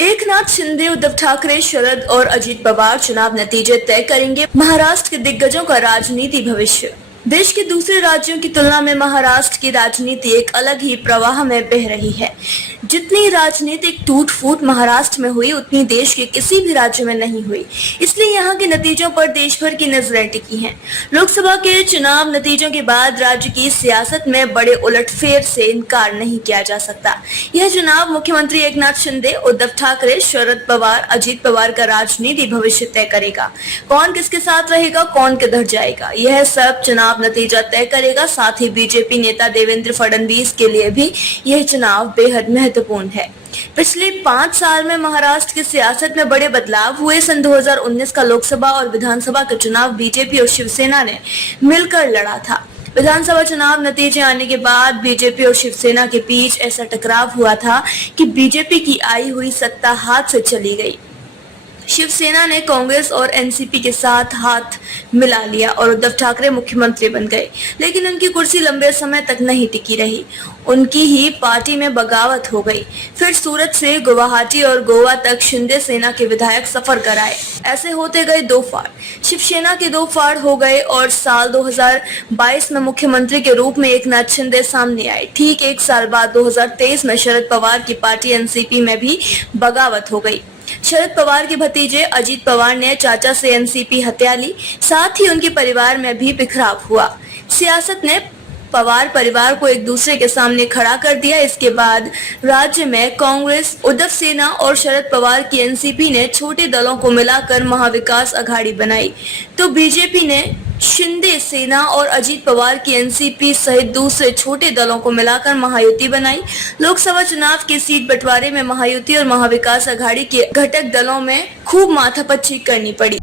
एकनाथ शिंदे, उद्धव ठाकरे, शरद और अजीत पवार चुनाव नतीजे तय करेंगे महाराष्ट्र के दिग्गजों का राजनीति भविष्य। देश के दूसरे राज्यों की तुलना में महाराष्ट्र की राजनीति एक अलग ही प्रवाह में बह रही है। जितनी राजनीतिक टूट फूट महाराष्ट्र में हुई, उतनी देश के किसी भी राज्य में नहीं हुई। इसलिए यहाँ के नतीजों पर देश भर की नजरें टिकी हैं। लोकसभा के चुनाव नतीजों के बाद राज्य की सियासत में बड़े उलटफेर से इनकार नहीं किया जा सकता। यह चुनाव मुख्यमंत्री एकनाथ शिंदे, उद्धव ठाकरे, शरद पवार, अजीत पवार का राजनीति भविष्य तय करेगा। कौन किसके साथ रहेगा, कौन किधर जाएगा, यह सब चुनाव नतीजा तय करेगा। साथ ही बीजेपी नेता देवेंद्र फडणवीस के लिए भी यह चुनाव बेहद महत्वपूर्ण है। पिछले 5 साल में महाराष्ट्र की सियासत में बड़े बदलाव हुए। सन 2019 का लोकसभा और विधानसभा का चुनाव बीजेपी और शिवसेना ने मिलकर लड़ा था। विधानसभा चुनाव नतीजे आने के बाद बीजेपी और शिवसेना के बीच ऐसा टकराव हुआ था कि बीजेपी की आई हुई सत्ता हाथ से चली गई। शिवसेना ने कांग्रेस और एनसीपी के साथ हाथ मिला लिया और उद्धव ठाकरे मुख्यमंत्री बन गए, लेकिन उनकी कुर्सी लंबे समय तक नहीं टिकी रही। उनकी ही पार्टी में बगावत हो गई। फिर सूरत से गुवाहाटी और गोवा तक शिंदे सेना के विधायक सफर कराए। ऐसे होते गए 2 फाड़, शिवसेना के 2 फाड़ हो गए और साल 2022 में मुख्यमंत्री के रूप में एकनाथ शिंदे सामने आए। ठीक 1 साल बाद 2023 में शरद पवार की पार्टी एनसीपी में भी बगावत हो गई। शरद पवार के भतीजे अजीत पवार ने चाचा से एनसीपी हत्या ली। साथ ही उनके परिवार में भी बिखराव हुआ। सियासत ने पवार परिवार को एक दूसरे के सामने खड़ा कर दिया। इसके बाद राज्य में कांग्रेस, उद्धव सेना और शरद पवार की एनसीपी ने छोटे दलों को मिलाकर महाविकास अघाड़ी बनाई, तो बीजेपी ने शिंदे सेना और अजीत पवार की एनसीपी सहित दूसरे छोटे दलों को मिलाकर महायुति बनाई। लोकसभा चुनाव के सीट बंटवारे में महायुति और महाविकास अघाड़ी के घटक दलों में खूब माथापच्ची करनी पड़ी।